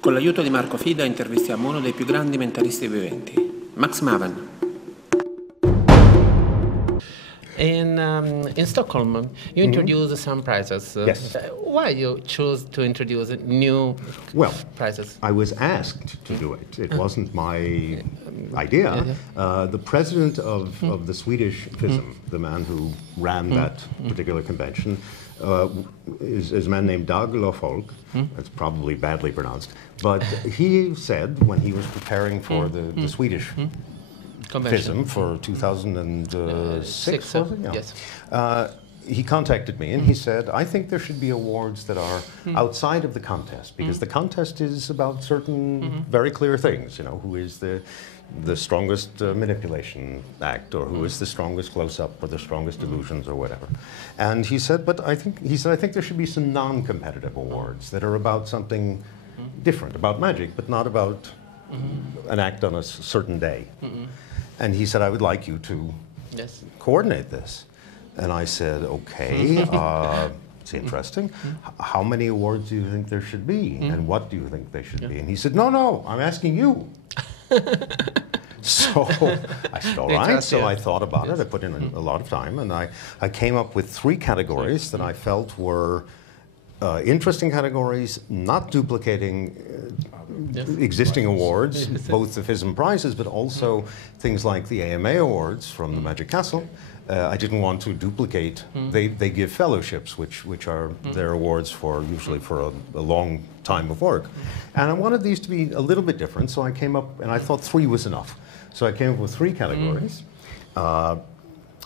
Con l'aiuto di Marco Fida intervistiamo uno dei più grandi mentalisti viventi, Max Maven. In Stockholm, you introduced some prizes. Yes. Why you choose to introduce new prizes? I was asked to do it. It wasn't my idea. The president of the Swedish Fism, the man who ran that particular convention, is a man named Dag Rolfo. That's probably badly pronounced. But he said, when he was preparing for the Swedish Fism for 2006, was it? Yeah. Yes. He contacted me and he said, I think there should be awards that are outside of the contest, because the contest is about certain very clear things, you know, who is the strongest manipulation act, or who is the strongest close-up, or the strongest illusions, or whatever. And he said, I think there should be some non-competitive awards that are about something different, about magic, but not about an act on a certain day. And he said, I would like you to coordinate this. And I said, okay, it's interesting. How many awards do you think there should be? And what do you think they should be? And he said, no, I'm asking you. So I said, all right. So I thought about it. I put in a lot of time. And I came up with 3 categories that I felt were interesting categories, not duplicating existing awards, both the Fism prizes, but also things like the AMA awards from the Magic Castle. I didn't want to duplicate. They give fellowships, which are their awards for usually for a long time of work. And I wanted these to be a little bit different, so I came up, and I thought 3 was enough. So I came up with 3 categories.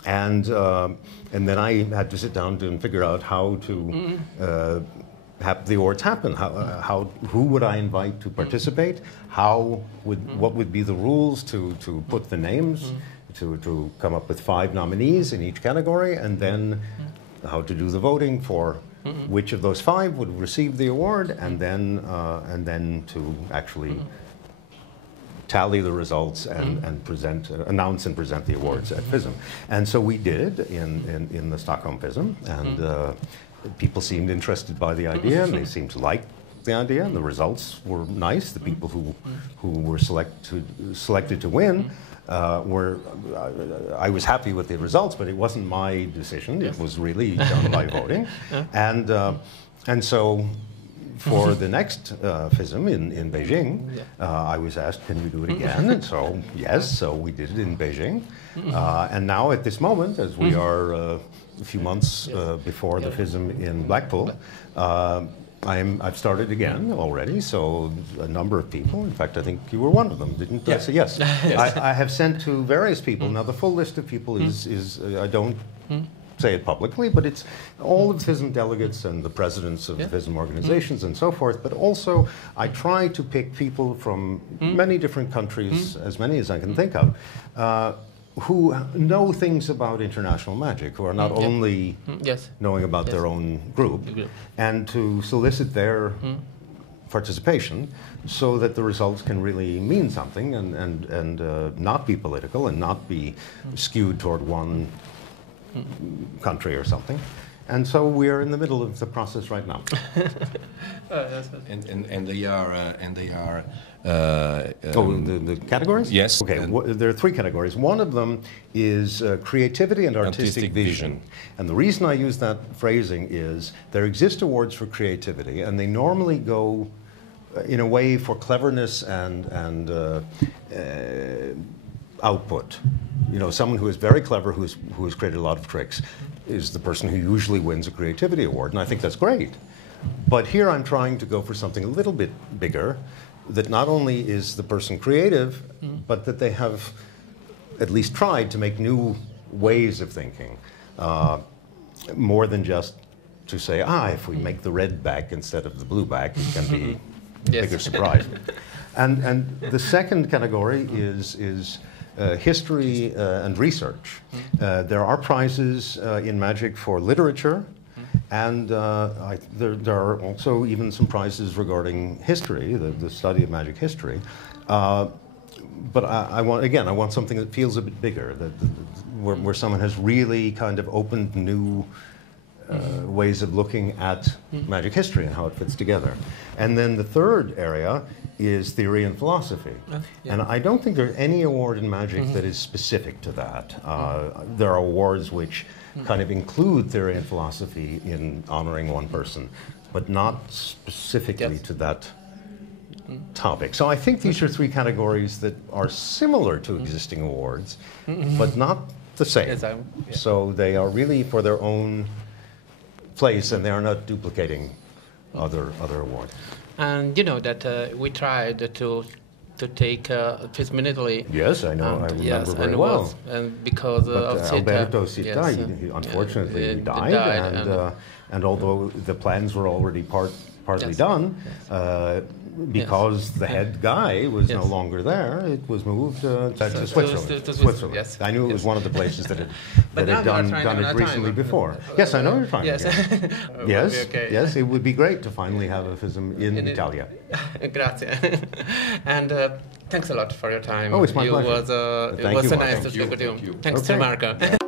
And then I had to sit down and figure out how to have the awards happen. Who would I invite to participate? What would be the rules to put the names? To come up with 5 nominees in each category, and then how to do the voting for which of those 5 would receive the award, and then to actually tally the results and announce and present the awards at Fism. And so we did in the Stockholm Fism, and people seemed interested by the idea, and they seemed to like the idea, and the results were nice. The people who were selected to win I was happy with the results, but it wasn't my decision. It was really done by voting. And so for the next Fism in Beijing, I was asked, can we do it again? And so, yes, so we did it in Beijing. And now at this moment, as we are a few months before the Fism in Blackpool, I've started again already, so a number of people, in fact I think you were one of them, didn't you? So yes. I have sent to various people. Now the full list of people is I don't say it publicly, but it's all of the Fism delegates and the presidents of the Fism organizations and so forth, but also I try to pick people from many different countries, as many as I can think of, who know things about international magic, who are not only knowing about their own group, and to solicit their participation so that the results can really mean something and not be political and not be skewed toward one country or something. And so we are in the middle of the process right now. And they are the categories? Yes. Okay, there are 3 categories. One of them is creativity and artistic vision. And the reason I use that phrasing is there exist awards for creativity, and they normally go in a way for cleverness and output. You know, someone who is very clever, who has created a lot of tricks, is the person who usually wins a creativity award, and I think that's great. But here I'm trying to go for something a little bit bigger, that not only is the person creative, but that they have at least tried to make new ways of thinking, more than just to say, if we make the red back instead of the blue back, it can be a bigger surprise. And the second category is history and research. There are prizes in magic for literature, and there are also even some prizes regarding history, the study of magic history. But I want something that feels a bit bigger, where someone has really kind of opened new ways of looking at magic history and how it fits together. And then the third area is theory and philosophy. Yeah. And I don't think there's any award in magic that is specific to that. There are awards which kind of include theory and philosophy in honoring one person, but not specifically to that topic. So I think these are three categories that are similar to existing awards, but not the same. Yes, So they are really for their own place, and they are not duplicating other awards. And you know that we tried to take Fism in Italy. Yes, I know. I remember very well. And because of Alberto Citta, he unfortunately died, and although the plans were already partly done, because the head guy was no longer there, it was moved to Switzerland. Yes. I knew it was one of the places that But had now done it recently before. Yes, I know you're trying. Yes. Yes, Okay. yes, it would be great to finally have a Fism in Italia. Grazie. And thanks a lot for your time. Oh, it's my pleasure. It was you, nice Marco. to speak with you. Thank you. Thanks to Okay. Marco.